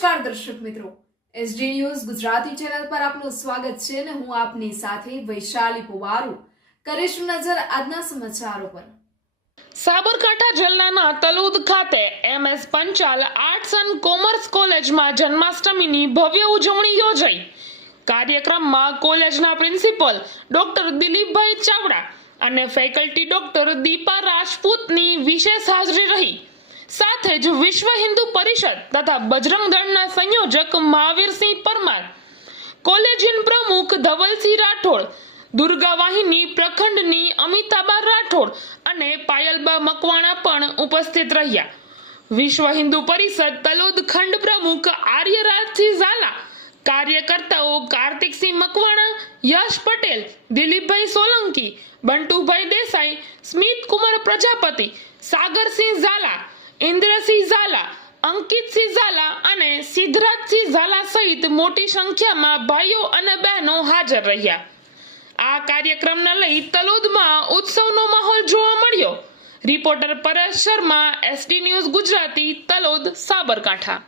નમસ્કાર દર્શક મિત્રો. એસડી ન્યૂઝ ગુજરાતી ચેનલ પર આપનું સ્વાગત છે અને હું આપની સાથે વૈશાલી પુવારુ. કરીશું નજર આજના સમાચારો પર. સાબરકાંઠા જિલ્લાના તલુદ ખાતે MS Panchal arts and commerce કોલેજમાં જન્માષ્ટમીની ભવ્ય ઉજવણી યોજાઈ. કાર્યક્રમમાં કોલેજના પ્રિન્સિપલ ડોક્ટર દિલીપભાઈ ચાવડા અને ફેકલ્ટી ડોક્ટર દીપા રાજપૂતની વિશેષ હાજરી રહી. સાથે જ વિશ્વ હિન્દુ પરિષદ તથા બજરંગ દળના સંયોજક મહાવીરસિંહ પરમાર કોલેજિયન પ્રમુખ ધવલસિંહ રાઠોડ, દુર્ગા વાહિની પ્રખંડની અમિતાબા રાઠોડ અને પાયલબા મકવાણા પણ ઉપસ્થિત રહ્યા. વિશ્વ હિન્દુ પરિષદ તલોદ ખંડ પ્રમુખ આર્યરાજસિંહ ઝાલા, કાર્યકર્તાઓ કાર્તિકસિંહ મકવાણા, યશ પટેલ, દિલીપભાઈ સોલંકી, બંટુભાઈ દેસાઈ સ્મિત કુમાર પ્રજાપતિ, સાગરસિંહ ઝાલા ઇન્દ્રસિંહ ઝાલા અંકિતસિંહ ઝાલા અને સિદ્ધરાજસિંહ ઝાલા સહિત મોટી સંખ્યામાં ભાઈઓ અને બહેનો હાજર રહ્યા. આ કાર્યક્રમને લઈ તલોદમાં ઉત્સવનો માહોલ જોવા મળ્યો. Reporter Paresh Sharma, SD news Gujarati, Talod, Sabarkantha.